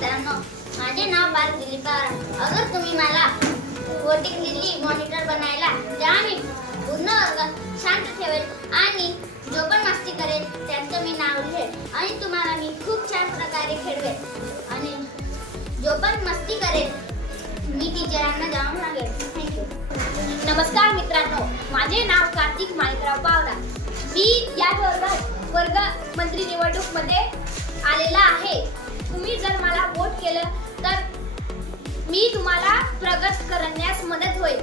मित्रांनो, माझे नाव बाल दिलीप पवार. अगर तुम्ही मला वोटिंग दिली मॉनिटर बनायला, जेव्हा मी पूर्ण वर्गात शांत ठेवेल आणि जो पण मस्ती करेल त्यांचं मी नाव लिहेल आणि तुम्हाला मी खूप छान प्रकारे खेळवेल आणि जो पण मस्ती करेल मी टीचरांना जाऊन सांगेल. थँक्यू. नमस्कार मित्रांनो, माझे नाव कार्तिक माणिकराव पावरा. मी या वर्ग मंत्री निवडणूकमध्ये आलेला आहे. तुम्ही जर मला वोट केलं तर मी तुम्हाला प्रगत करण्यास मदत होईल.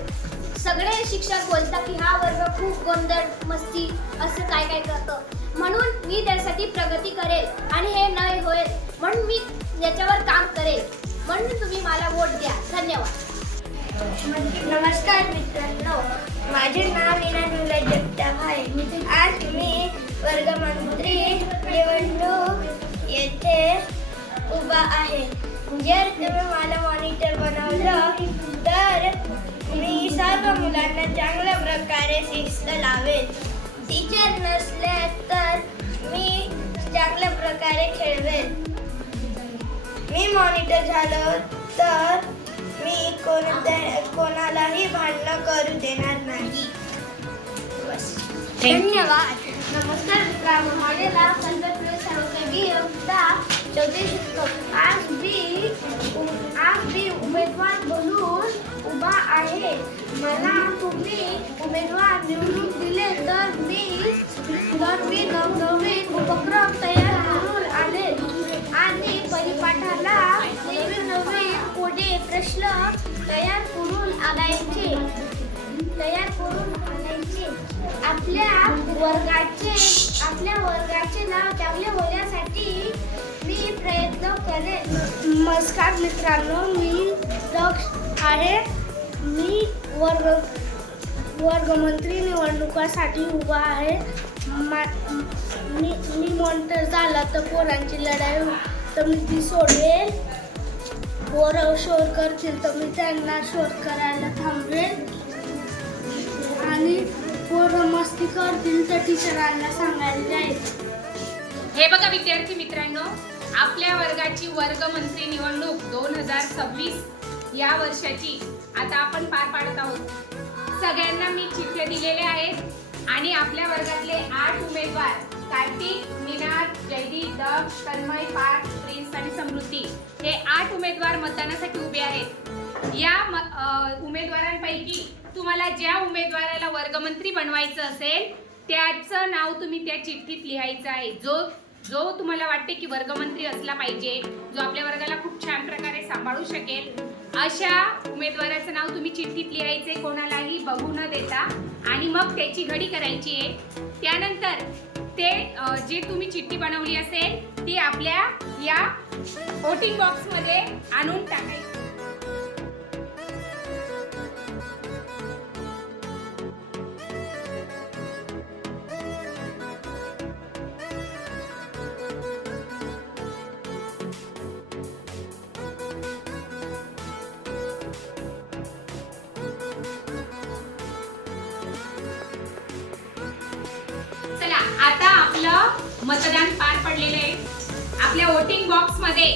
सगळे शिक्षक बोलतात की हा वर्ग खूप गोंधळ मस्ती असं काय काय करतो, म्हणून मी त्यासाठी प्रगती करेल आणि हे नाही होईल म्हणून मी याच्यावर काम करेल. म्हणून तुम्ही मला वोट द्या. धन्यवाद. नमस्कार मित्रांनो, माझे नाव नीना निवलाज जगताप आहे. आज मी वर्गमंत्री निवडणूक येथे उभा आहे. जर तुम्ही मला मॉनिटर बनवलं तर मी सर्व मुलांना चांगल्या प्रकारे शिस्त लावेल. टीचर नसले तर मी चांगल्या प्रकारे खेळवेल. मी मॉनिटर झालो तर मी कोणालाही भांडण करू देणार नाही. धन्यवाद. नमस्कार मित्रांनो, माझे नाव संतोष चौधरी शिकतो. आज मी उमेदवार बनून उभा आहे. मला तुम्ही उमेदवार निवडून दिले तर मी नवनवीन उपक्रम तयार करून आणेल आणि परिपाठाला नवीन कोडे प्रश्न तयार करून आणायचे. आपल्या वर्गाचे नाव चांगले होण्यासाठी मी प्रयत्न करेन. नमस्कार मित्रांनो, मी दक्ष आहे. मी वर्गमंत्री निवडणुकासाठी उभा आहे. मी मॉनिटर झाला तर पोरांची लढाई तर मी ती सोडवेल. पोरं शोर करतील तर मी त्यांना शोर करायला थांबवेल आणि पोरं मस्ती करतील तर टीचरांना सांगायला जाईल. हे बघा विद्यार्थी मित्रांनो, आपल्या वर्गाची वर्गमंत्री निवडणूक 2026 या वर्षाची आता आपण पार पाडत आहोत. सगळ्यांना मी चिठ्ठ्या दिलेल्या आहेत आणि आपल्या वर्गातले 8 उमेदवार कार्तिक, निनाद, जयदीप, दक्ष, तन्मय, पार्थ, प्रिन्स आणि समृद्धी हे 8 उमेदवार मतदानासाठी उभे आहेत. या उमेदवारांपैकी तुम्हाला ज्या उमेदवाराला वर्गमंत्री बनवायचं असेल त्याचं नाव तुम्ही त्या चिठ्ठीत लिहायचं आहे. जो तुम्हाला वाटते की वर्गमंत्री असला पाहिजे, जो आपल्या वर्गाला खूप छान प्रकारे सांभाळू शकेल, अशा उमेदवाराचं नाव तुम्ही चिठ्ठीत लिहायचे, कोणालाही बघू न देता, आणि मग त्याची घडी करायची आहे. त्यानंतर ते जे तुम्ही चिठ्ठी बनवली असेल ती आपल्या या वोटिंग बॉक्समध्ये आणून टाकायची. चला, आता आपलं मतदान पार पडलेलं आहे. आपल्या वोटिंग बॉक्स मध्ये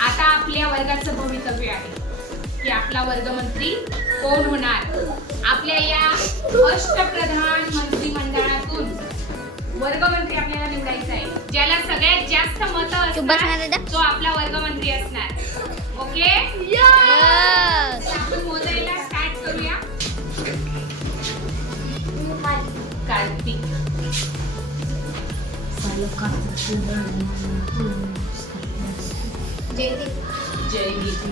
आता आपल्या वर्गाचं भवितव्य आहे की आपला वर्गमंत्री कोण होणार. आपल्या या अष्टप्रधान मंत्रिमंडळातून वर्गमंत्री आपल्याला निवडायचा आहे. ज्याला सगळ्यात जास्त मतं असणार तो आपला वर्गमंत्री असणार. ओके, आपण मोजायला स्टार्ट करूया. कार्तिक, जयदीप,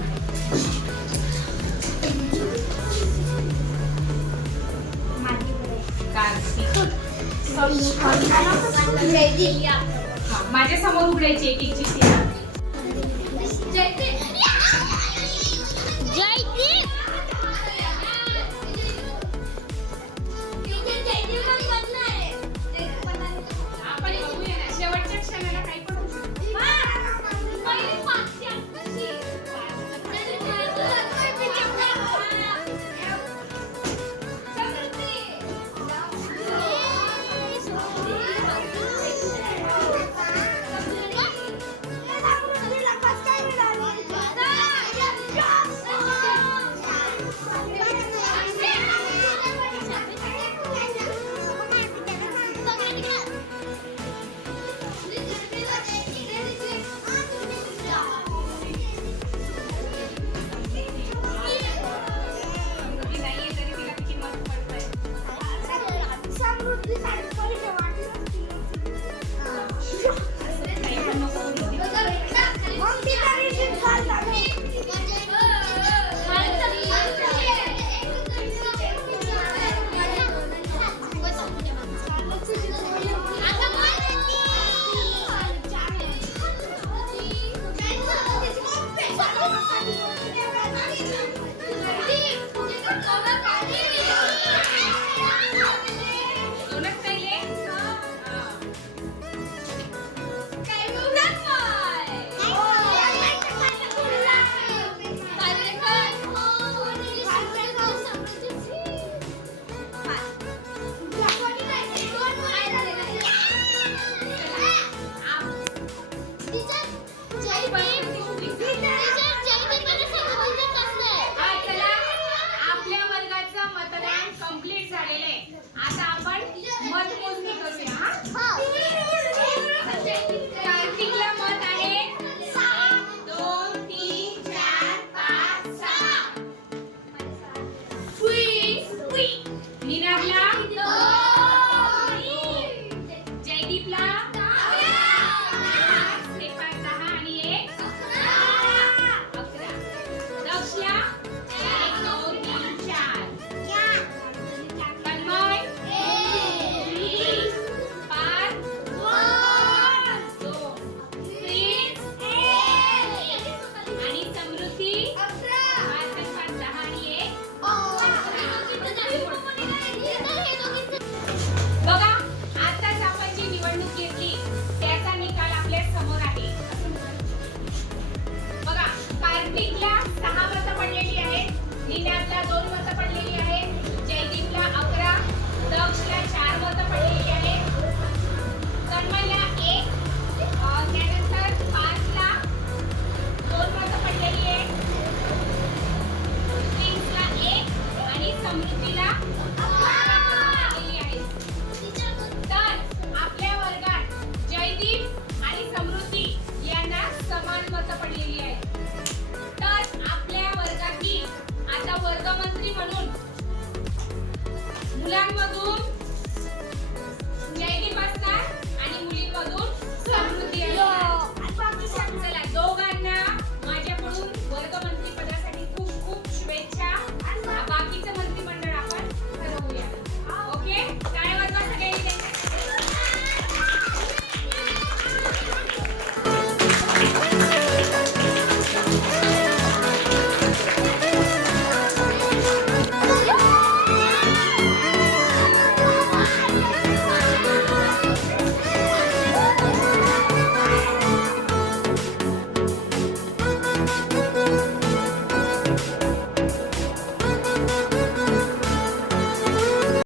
कार्तिक, माझ्या समोर उघडायची एक एक चिठ्ठी. शेवटच्या क्षणाला काही पण ऋतिकला 6 मतं पडलेली आहेत, निनादला 2 मतं पडलेली आहेत, जयदीपला 11, दक्षला 4 मतं पडलेली आहेत, तन्मयला 1, त्यानंतर 5ला 2 मतं पडलेली आहेत, प्रिन्सला 1 आणि समृद्धीला 11 मतं पडलेली आहेत. तर आपल्या वर्गात जयदीप आणि समृद्धी यांना समान मतं पडलेली आहेत. तर आपल्या वर्गातील आता वर्गमंत्री म्हणून मुलांमधून